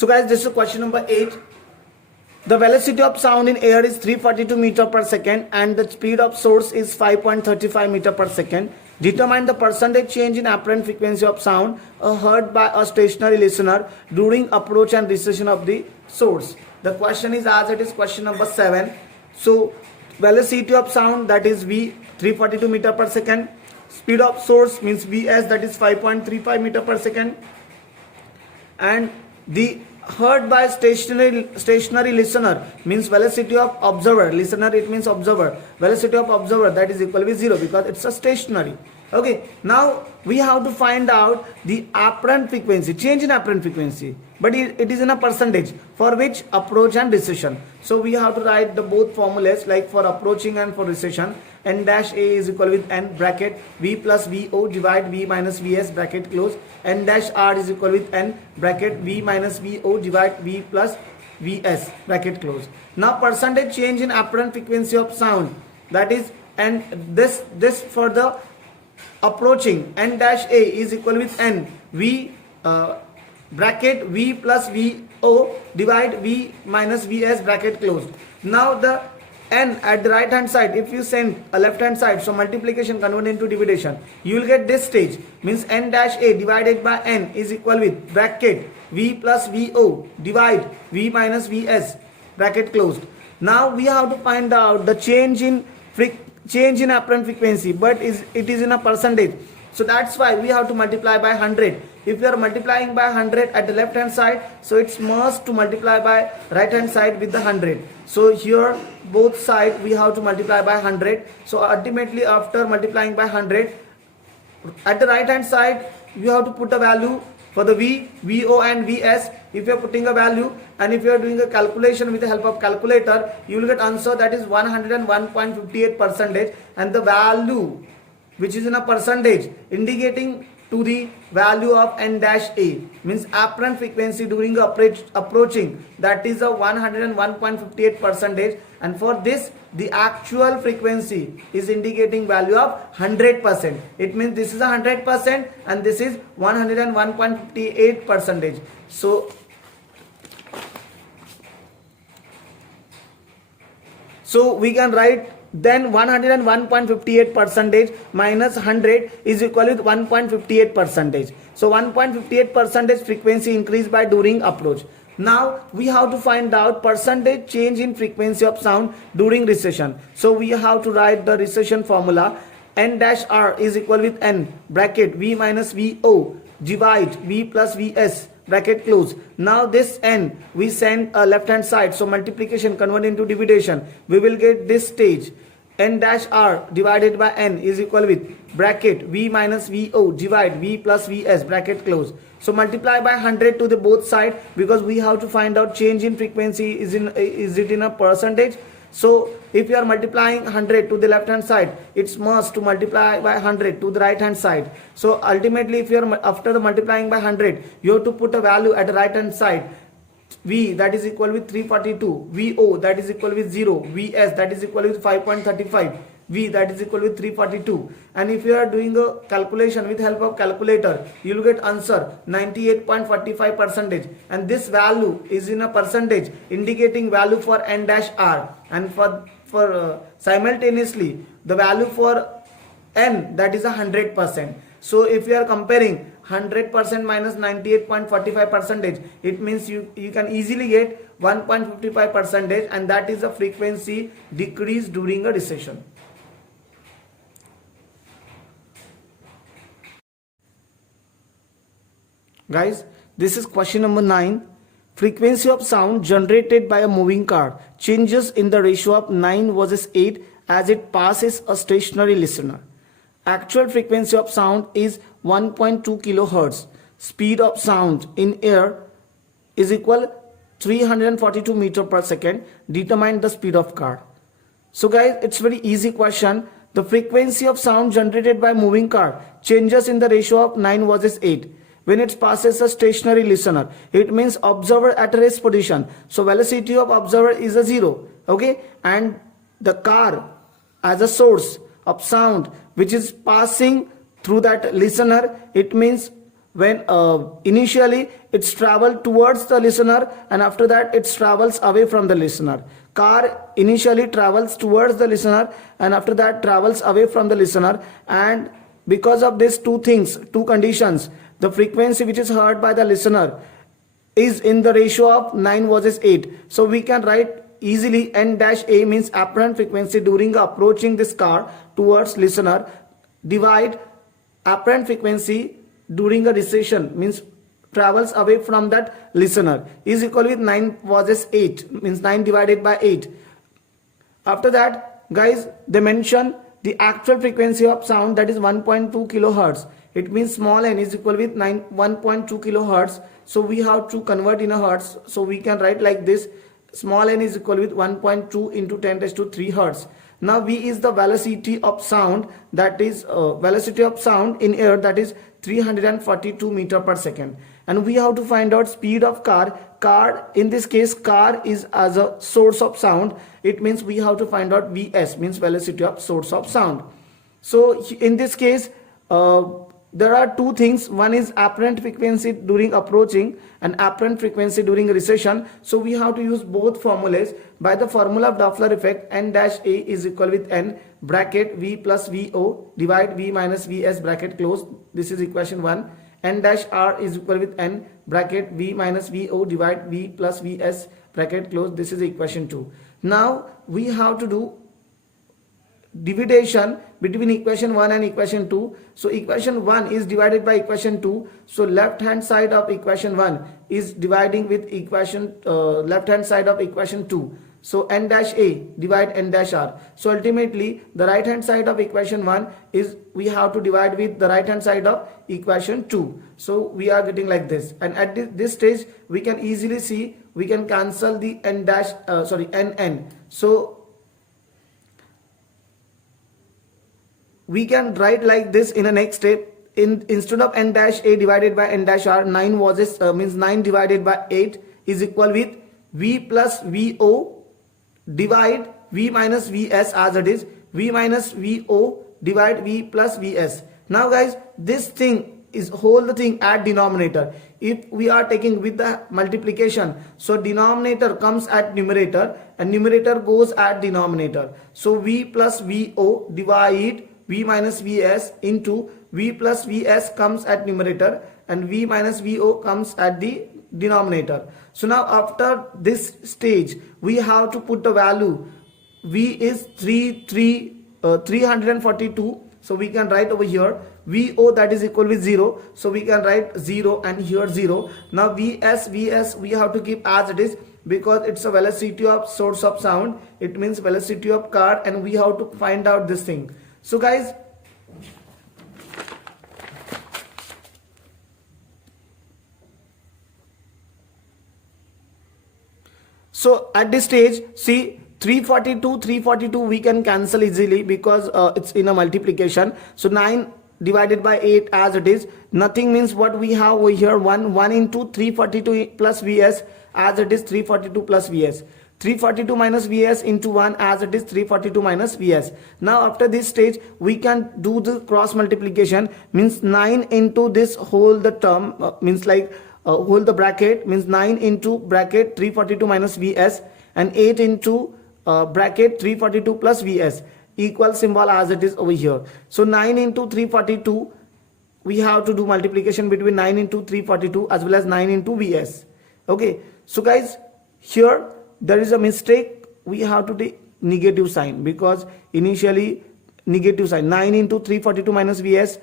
So guys, this is question number 8. The velocity of sound in air is 342 meter per second and the speed of source is 5.35 meter per second. Determine the percentage change in apparent frequency of sound heard by a stationary listener during approach and recession of the source. The question is as it is question number 7. So velocity of sound, that is V, 342 meter per second. Speed of source means Vs, that is 5.35 meter per second. And the heard by stationary listener means velocity of observer. Listener, it means observer. Velocity of observer, that is equal to 0 because it's a stationary. Okay, now we have to find out the apparent frequency, change in apparent frequency, but it is in a percentage for which approach and recession. So we have to write the both formulas, like for approaching and for recession. N dash A is equal with N bracket V plus VO divide V minus Vs bracket close. N dash R is equal with N bracket V minus VO divide V plus Vs bracket close. Now percentage change in apparent frequency of sound, that is, and this for the approaching, N dash A is equal with N V bracket V plus VO divide V minus Vs bracket closed. Now the N at the right hand side, if you send a left hand side, so multiplication convert into division, you will get this stage, means N dash A divided by N is equal with bracket V plus VO divide V minus Vs bracket closed. Now we have to find out the change in apparent frequency, but it is in a percentage. So that's why we have to multiply by 100. If you are multiplying by 100 at the left hand side, so it's must to multiply by right hand side with the 100. So here both sides we have to multiply by 100. So ultimately after multiplying by 100, at the right hand side you have to put a value for the V, VO and Vs. If you are putting a value and if you are doing a calculation with the help of calculator, you will get answer, that is 101.58%, and the value which is in a percentage indicating to the value of N dash A means apparent frequency during approaching, that is a 101.58%, and for this the actual frequency is indicating value of 100%. It means this is a 100% and this is 101.58%. So we can write then 101.58% minus 100 is equal with 1.58%. So 1.58% frequency increase by during approach. Now we have to find out percentage change in frequency of sound during recession. So we have to write the recession formula. N dash R is equal with N bracket V minus VO divide V plus Vs bracket close. Now this N we send a left hand side, so multiplication convert into division, we will get this stage. N dash R divided by N is equal with bracket V minus VO divide V plus Vs bracket close. So multiply by 100 to the both side because we have to find out change in frequency is it in a percentage. So if you are multiplying 100 to the left hand side, it's must to multiply by 100 to the right hand side. So ultimately if you are after the multiplying by 100, you have to put a value at the right hand side. V, that is equal with 342, VO, that is equal with 0, Vs, that is equal with 5.35, V, that is equal with 342. And if you are doing a calculation with help of calculator, you will get answer 98.45%, and this value is in a percentage indicating value for N dash R, and for simultaneously the value for N, that is 100%. So if you are comparing 100% minus 98.45%, it means you can easily get 1.55%, and that is the frequency decrease during a recession. Guys, this is question number 9. Frequency of sound generated by a moving car changes in the ratio of 9 versus 8 as it passes a stationary listener. Actual frequency of sound is 1.2 kilohertz. Speed of sound in air is equal 342 meter per second. Determine the speed of car. So guys, it's very easy question. The frequency of sound generated by moving car changes in the ratio of 9 versus 8 when it passes a stationary listener. It means observer at rest position. So velocity of observer is a 0. Okay, and the car as a source of sound which is passing through that listener, it means when initially it's traveled towards the listener and after that it travels away from the listener. Car initially travels towards the listener and after that travels away from the listener, and because of these two things, two conditions, the frequency which is heard by the listener is in the ratio of 9 versus 8. So we can write easily n dash a means apparent frequency during approaching this car towards listener, divide apparent frequency during a recession means travels away from that listener is equal with 9 versus 8 means 9 divided by 8. After that, guys, they mention the actual frequency of sound, that is 1.2 kilohertz. It means small n is equal with 1.2 kilohertz. So we have to convert in a hertz. So we can write like this: small n is equal with 1.2 into 10 raised to 3 hertz. Now v is the velocity of sound, that is velocity of sound in air, that is 342 meter per second. And we have to find out speed of car. In this case, car is as a source of sound. It means we have to find out vs means velocity of source of sound. So in this case, there are two things. One is apparent frequency during approaching and apparent frequency during recession. So we have to use both formulas. By the formula of Doppler effect, n dash a is equal with n bracket v plus vo divide v minus vs bracket close. This is equation 1. N dash r is equal with n bracket v minus vo divide v plus vs bracket close. This is equation 2. Now we have to do division between equation 1 and equation 2. So equation 1 is divided by equation 2. So left hand side of equation 1 is dividing with equation left hand side of equation 2. So n dash a divide n dash r. So ultimately the right hand side of equation 1 is we have to divide with the right hand side of equation 2. So we are getting like this, and at this stage we can easily see we can cancel the n dash n. So we can write like this in the next step. Instead of n dash a divided by n dash r, 9 was means 9 divided by 8 is equal with v plus vo divide v minus vs, as it is v minus vo divide v plus vs. Now guys, this thing is whole the thing at denominator. If we are taking with the multiplication, so denominator comes at numerator and numerator goes at denominator. So v plus vo divide v minus vs into v plus vs comes at numerator and v minus vo comes at the denominator. So now after this stage we have to put the value. V is 342. So we can write over here vo, that is equal with 0. So we can write 0 and here 0. Now vs we have to keep as it is because it's a velocity of source of sound. It means velocity of car, and we have to find out this thing. So guys, so at this stage, see 342 we can cancel easily because it's in a multiplication. So 9 divided by 8 as it is, nothing means what we have over here 1 into 342 plus vs, as it is 342 plus vs. 342 minus vs into 1, as it is 342 minus vs. Now after this stage we can do the cross multiplication, means 9 into this whole the term means like whole the bracket, means 9 into bracket 342 minus vs and 8 into bracket 342 plus vs, equal symbol as it is over here. So 9 into 342, we have to do multiplication between 9 into 342 as well as 9 into vs. Okay, so guys, here there is a mistake. We have to take negative sign because initially negative sign 9 into 342 minus vs,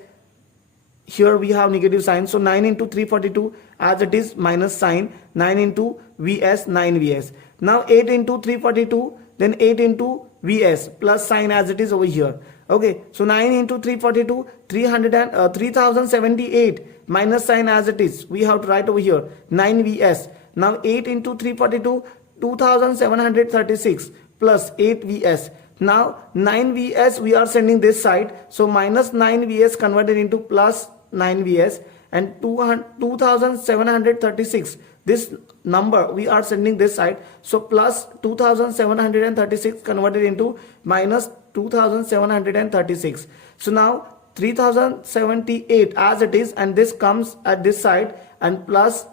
here we have negative sign. So 9 into 342 as it is minus sign, 9 into vs 9 vs. Now 8 into 342, then 8 into vs plus sign as it is over here. Okay, so 9 into 342 3078 minus sign as it is, we have to write over here 9 vs. Now 8 into 342 2736 plus 8 vs. Now 9 vs we are sending this side, so minus 9 vs converted into plus 9 vs, and 2736, this number we are sending this side, so plus 2736 converted into minus 2736. So now 3078 as it is, and this comes at this side, and plus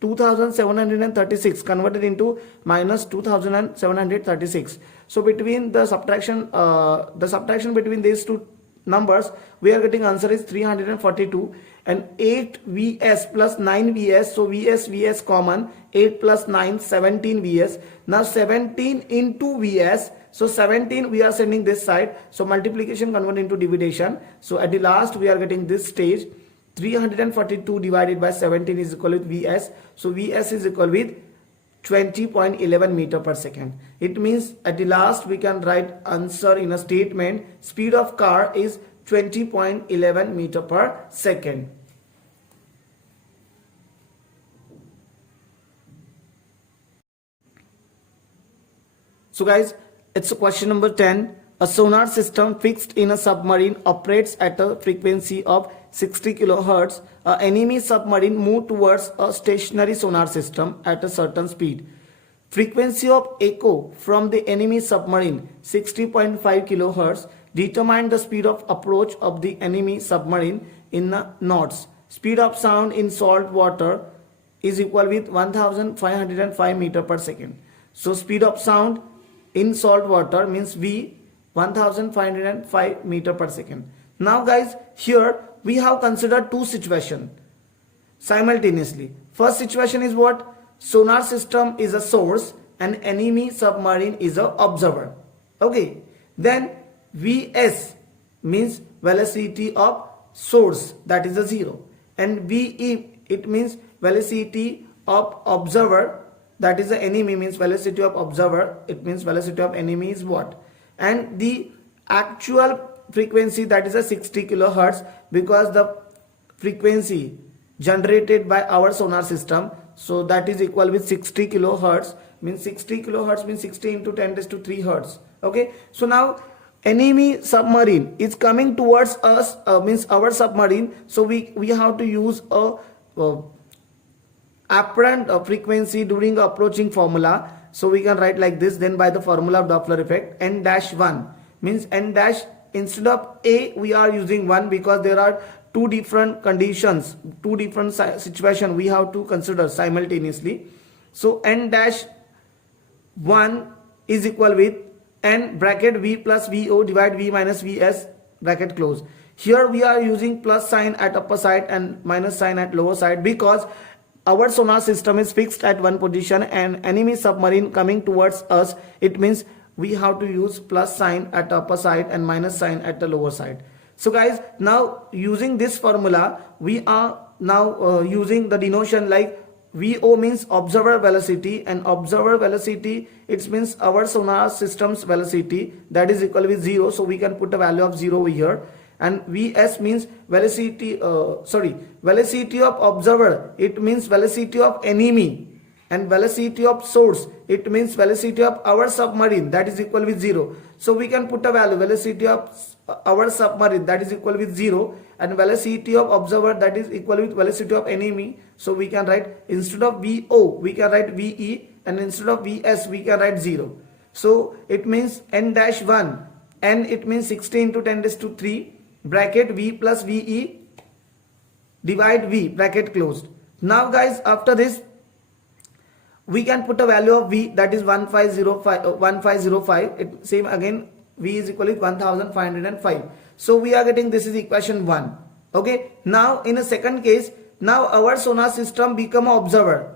2736 converted into minus 2736. So between the subtraction between these two numbers, we are getting answer is 342, and 8 Vs plus 9 Vs. So Vs common, 8 plus 9 17 Vs. Now 17 into Vs. So 17 we are sending this side. So multiplication convert into division. So at the last we are getting this stage. 342 divided by 17 is equal with Vs. So Vs is equal with 20.11 meter per second. It means at the last we can write answer in a statement. Speed of car is 20.11 meter per second. So guys, it's question number 10. A sonar system fixed in a submarine operates at a frequency of 60 kilohertz. An enemy submarine moves towards a stationary sonar system at a certain speed. Frequency of echo from the enemy submarine 60.5 kilohertz. Determine the speed of approach of the enemy submarine in knots. Speed of sound in salt water is equal with 1505 meter per second. So speed of sound in salt water means V 1505 meter per second. Now guys, here we have considered two situations simultaneously. First situation is what? Sonar system is a source and enemy submarine is a observer. Okay. Then Vs means velocity of source, that is a 0. And Ve, it means velocity of observer, that is the enemy, means velocity of observer, it means velocity of enemy is what? And the actual frequency, that is a 60 kilohertz, because the frequency generated by our sonar system, so that is equal with 60 kilohertz, means 60 kilohertz means 60 into 10 raised to 3 hertz. Okay, so now enemy submarine is coming towards us, means our submarine, so we have to use a apparent frequency during approaching formula. So we can write like this. Then by the formula of Doppler effect, n-1 means n dash, instead of a we are using 1 because there are two different conditions, two different situations we have to consider simultaneously. So n-1 is equal with n bracket v plus vo divide v minus vs bracket close. Here we are using plus sign at upper side and minus sign at lower side because our sonar system is fixed at one position and enemy submarine coming towards us. It means we have to use plus sign at the upper side and minus sign at the lower side. So guys, now using this formula, we are now using the denotation like VO means observer velocity, and observer velocity, it means our sonar system's velocity, that is equal with 0. So we can put a value of 0 over here. And Vs means velocity, velocity of observer, it means velocity of enemy, and velocity of source, it means velocity of our submarine, that is equal with 0. So we can put a value velocity of our submarine, that is equal with 0, and velocity of observer, that is equal with velocity of enemy. So we can write, instead of VO we can write VE, and instead of VS we can write 0. So it means n-1, n it means 60 into 10 raised to 3 bracket v plus VE divide v bracket closed. Now guys, after this we can put a value of v, that is 1505. It same again, v is equal to 1505. So we are getting, this is equation 1. Okay, now in a second case, now our sonar system become an observer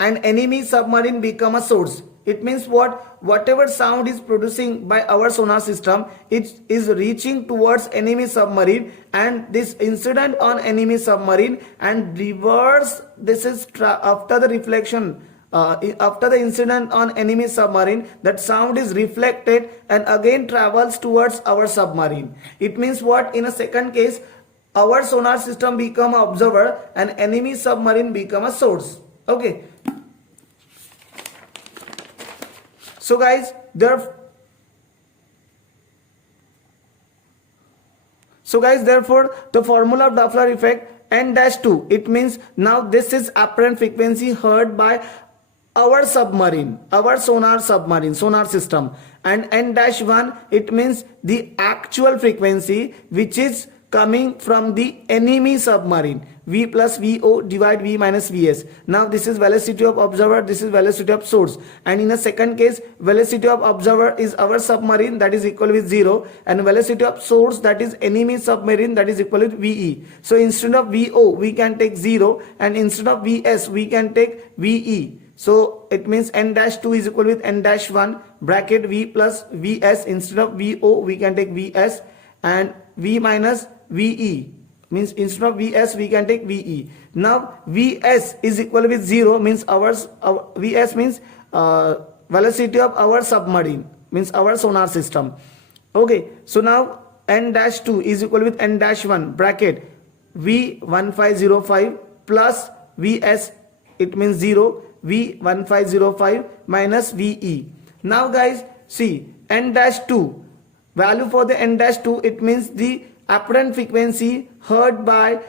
and enemy submarine become a source. It means what? Whatever sound is producing by our sonar system, it is reaching towards enemy submarine, and this incident on enemy submarine and reverse, this is after the reflection, after the incident on enemy submarine, that sound is reflected and again travels towards our submarine. It means what? In a second case, our sonar system become an observer and enemy submarine become a source. Okay. So guys, therefore the formula of Doppler effect n-2, it means now this is apparent frequency heard by our submarine, our sonar system. And n-1, it means the actual frequency which is coming from the enemy submarine. V plus VO divide V minus Vs. Now this is velocity of observer, this is velocity of source. And in the second case, velocity of observer is our submarine, that is equal with 0, and velocity of source, that is enemy submarine, that is equal with VE. So instead of VO we can take 0, and instead of Vs we can take VE. So it means n-2 is equal with n-1 bracket V plus Vs. Instead of VO we can take Vs, and V minus VE means instead of Vs we can take VE. Now Vs is equal with 0 means our Vs means velocity of our submarine, means our sonar system. Okay, so now n-2 is equal with n-1 bracket V1505 plus Vs, it means 0, V1505 minus VE. Now guys, see n-2 value for the n-2, it means the apparent frequency heard by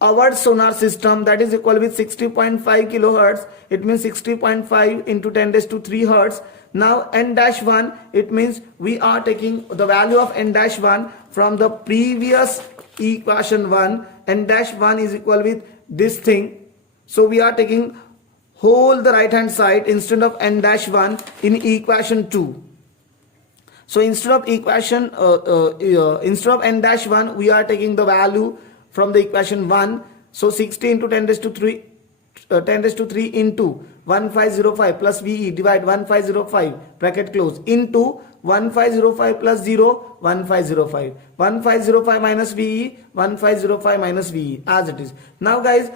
our sonar system, that is equal with 60.5 kilohertz. It means 60.5 into 10 raised to 3 hertz. Now n-1, it means we are taking the value of n-1 from the previous equation 1. n-1 is equal with this thing. So we are taking whole the right hand side instead of n-1 in equation 2. So instead of n-1 we are taking the value from the equation 1. So 60 into 10 raised to 3 into 1505 plus VE divide 1505 bracket close into 1505 plus 0 1505 1505 minus VE 1505 minus VE as it is. Now guys,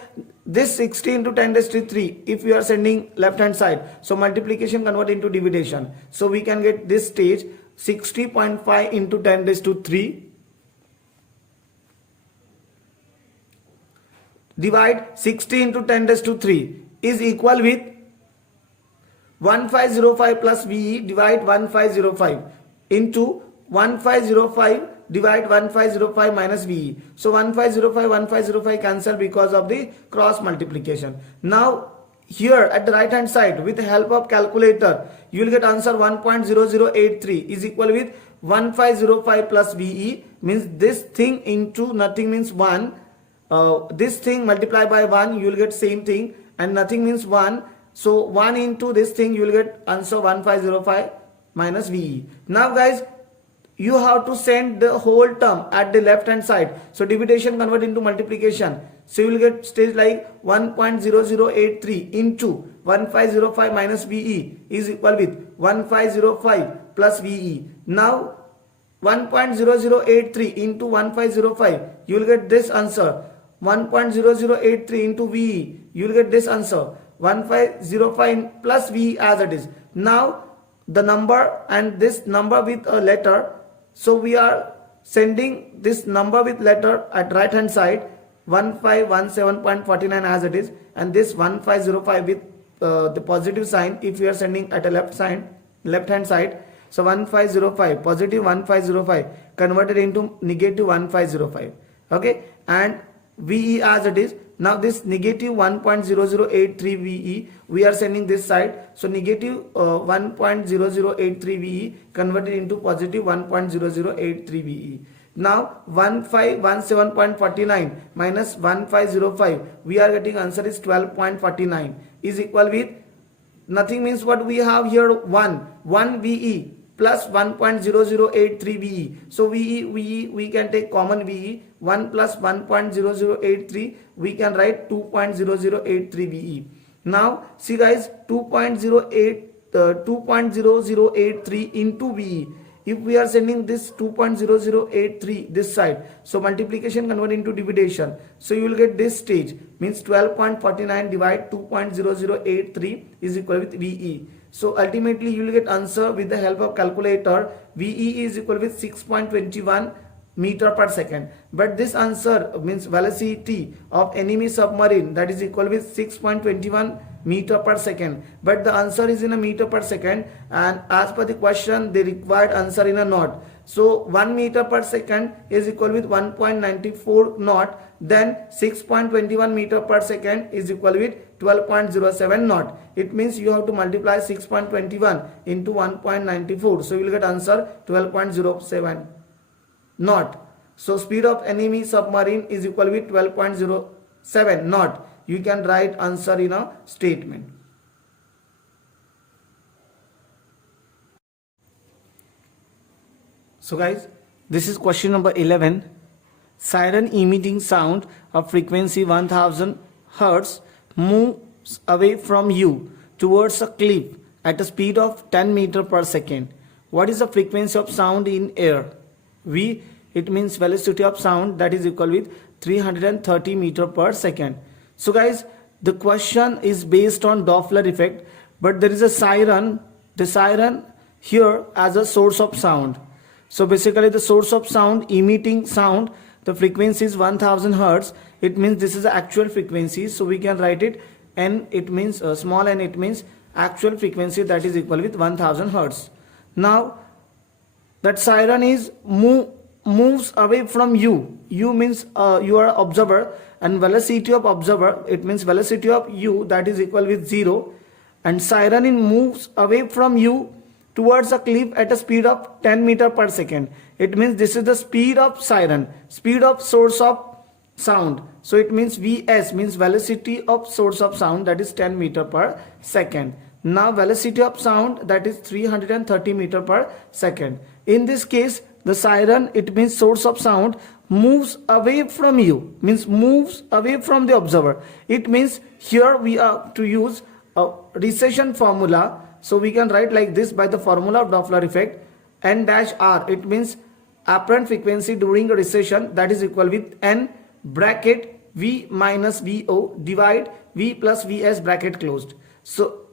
this 60 into 10 raised to 3, if we are sending left hand side, so multiplication convert into division. So we can get this stage 60.5 into 10 raised to 3 divide 60 into 10 raised to 3 is equal with 1505 plus VE divide 1505 into 1505 divide 1505 minus VE. So 1505 cancel because of the cross multiplication. Now here at the right hand side, with the help of calculator, you will get answer 1.0083 is equal with 1505 plus VE, means this thing into nothing means 1. This thing multiplied by 1, you will get same thing, and nothing means 1. So 1 into this thing, you will get answer 1505 minus VE. Now guys, you have to send the whole term at the left hand side. So division convert into multiplication. So you will get stage like 1.0083 into 1505 minus VE is equal with 1505 plus VE. Now 1.0083 into 1505, you will get this answer. 1.0083 into VE, you will get this answer. 1505 plus VE as it is. Now the number and this number with a letter. So we are sending this number with letter at right hand side 1517.49 as it is, and this 1505 with the positive sign if we are sending at a left hand side. So 1505 positive 1505 converted into negative 1505. Okay, and VE as it is. Now this negative 1.0083 VE we are sending this side. So negative 1.0083 VE converted into positive 1.0083 VE. Now 1517.49 minus 1505, we are getting answer is 12.49 is equal with nothing means what we have here 1 VE plus 1.0083 VE. So VE we can take common VE. 1 plus 1.0083 we can write 2.0083 VE. Now see guys, 2.0083 into VE. If we are sending this 2.0083 this side, so multiplication convert into division. So you will get this stage, means 12.49 divide 2.0083 is equal with VE. So ultimately you will get answer with the help of calculator. VE is equal with 6.21 meter per second. But this answer means velocity of enemy submarine, that is equal with 6.21 meter per second. But the answer is in a meter per second, and as per the question they required answer in a knot. So 1 meter per second is equal with 1.94 knot. Then 6.21 meter per second is equal with 12.07 knot. It means you have to multiply 6.21 into 1.94. So you will get answer 12.07 knot. So speed of enemy submarine is equal with 12.07 knot. You can write answer in a statement. So guys, this is question number 11. Siren emitting sound of frequency 1000 Hz moves away from you towards a cliff at a speed of 10 meter per second. What is the frequency of sound in air? V, it means velocity of sound, that is equal with 330 meter per second. So guys, the question is based on Doppler effect, but there is a siren, the siren here as a source of sound. So basically the source of sound emitting sound, the frequency is 1000 Hz. It means this is the actual frequency. So we can write it n, it means small n, it means actual frequency, that is equal with 1000 Hz. Now that siren is moves away from you. You means you are observer, and velocity of observer, it means velocity of u, that is equal with 0, and siren in moves away from you towards a cliff at a speed of 10 meter per second. It means this is the speed of siren, speed of source of sound. So it means Vs means velocity of source of sound, that is 10 meter per second. Now velocity of sound, that is 330 meter per second. In this case, the siren, it means source of sound, moves away from you, means moves away from the observer. It means here we are to use a recession formula. So we can write like this by the formula of Doppler effect. N dash R, it means apparent frequency during a recession, that is equal with N bracket V minus VO divide V plus Vs bracket closed. So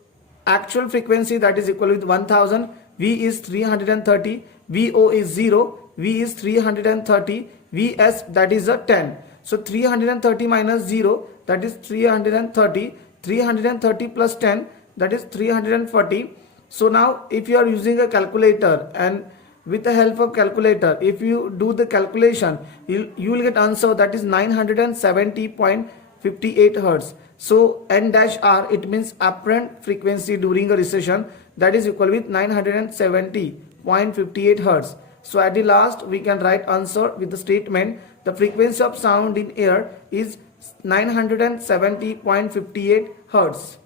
actual frequency, that is equal with 1000, V is 330, VO is 0, V is 330, Vs, that is a 10. So 330 minus 0, that is 330, 330 plus 10, that is 340. So now if you are using a calculator, and with the help of calculator, if you do the calculation, you will get answer, that is 970.58 Hz. So N dash R, it means apparent frequency during a recession, that is equal with 970.58 Hz. So at the last we can write answer with the statement, the frequency of sound in air is 970.58 Hz.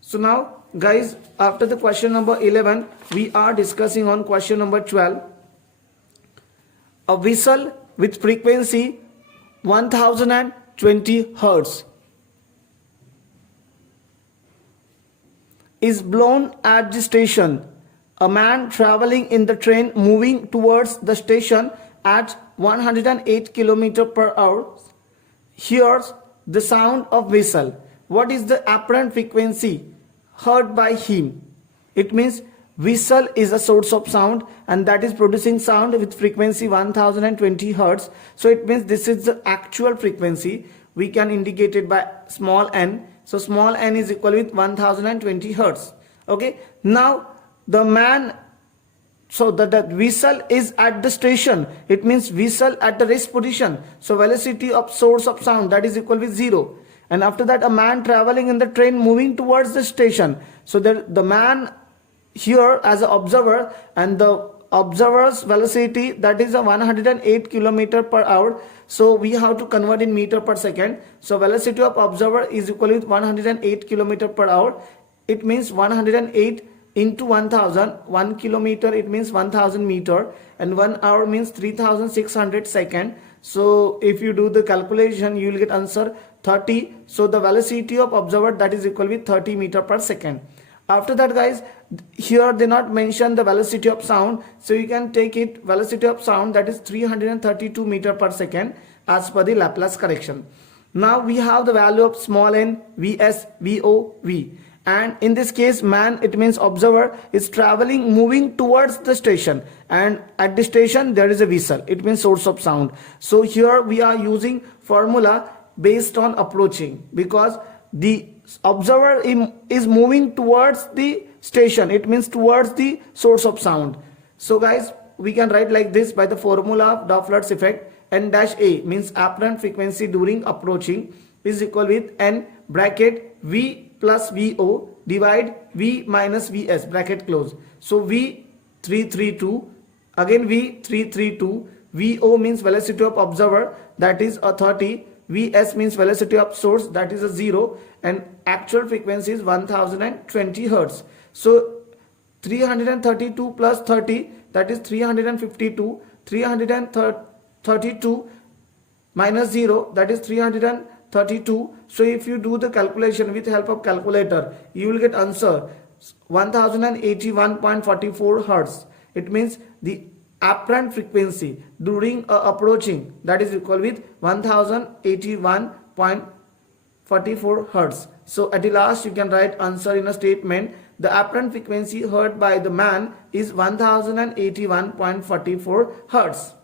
So now guys, after the question number 11, we are discussing on question number 12. A whistle with frequency 1020 Hz is blown at the station. A man traveling in the train moving towards the station at 108 km per hour hears the sound of whistle. What is the apparent frequency heard by him? It means whistle is a source of sound, and that is producing sound with frequency 1020 Hz. So it means this is the actual frequency. We can indicate it by small n. So small n is equal with 1020 Hz. Okay. Now the man, so that whistle is at the station, it means whistle at the rest position. So velocity of source of sound, that is equal with 0. And after that, a man traveling in the train moving towards the station. So the man here as an observer, and the observer's velocity, that is a 108 km per hour. So we have to convert in meter per second. So velocity of observer is equal with 108 km per hour. It means 108 into 1000, 1 kilometer, it means 1000 meter, and 1 hour means 3600 second. So if you do the calculation, you will get answer 30. So the velocity of observer, that is equal with 30 meter per second. After that guys, here they not mention the velocity of sound, so you can take it velocity of sound, that is 332 meter per second as per the Laplace correction. Now we have the value of small n, Vs, Vo, V. And in this case, man, it means observer, is traveling, moving towards the station, and at the station there is a whistle, it means source of sound. So here we are using formula based on approaching, because the observer is moving towards the station, it means towards the source of sound. So guys, we can write like this by the formula of Doppler's effect. N dash A means apparent frequency during approaching, is equal with n bracket v plus vo divide v minus vs bracket close. So v332, again v332, vo means velocity of observer, that is a 30, vs means velocity of source, that is a 0, and actual frequency is 1020 hertz. So 332 plus 30, that is 352, 332 minus 0, that is 332. So if you do the calculation with help of calculator, you will get answer 1081.44 hertz. It means the apparent frequency during approaching, that is equal with 1081.44 hertz. So at the last you can write answer in a statement. The apparent frequency heard by the man is 1081.44 hertz.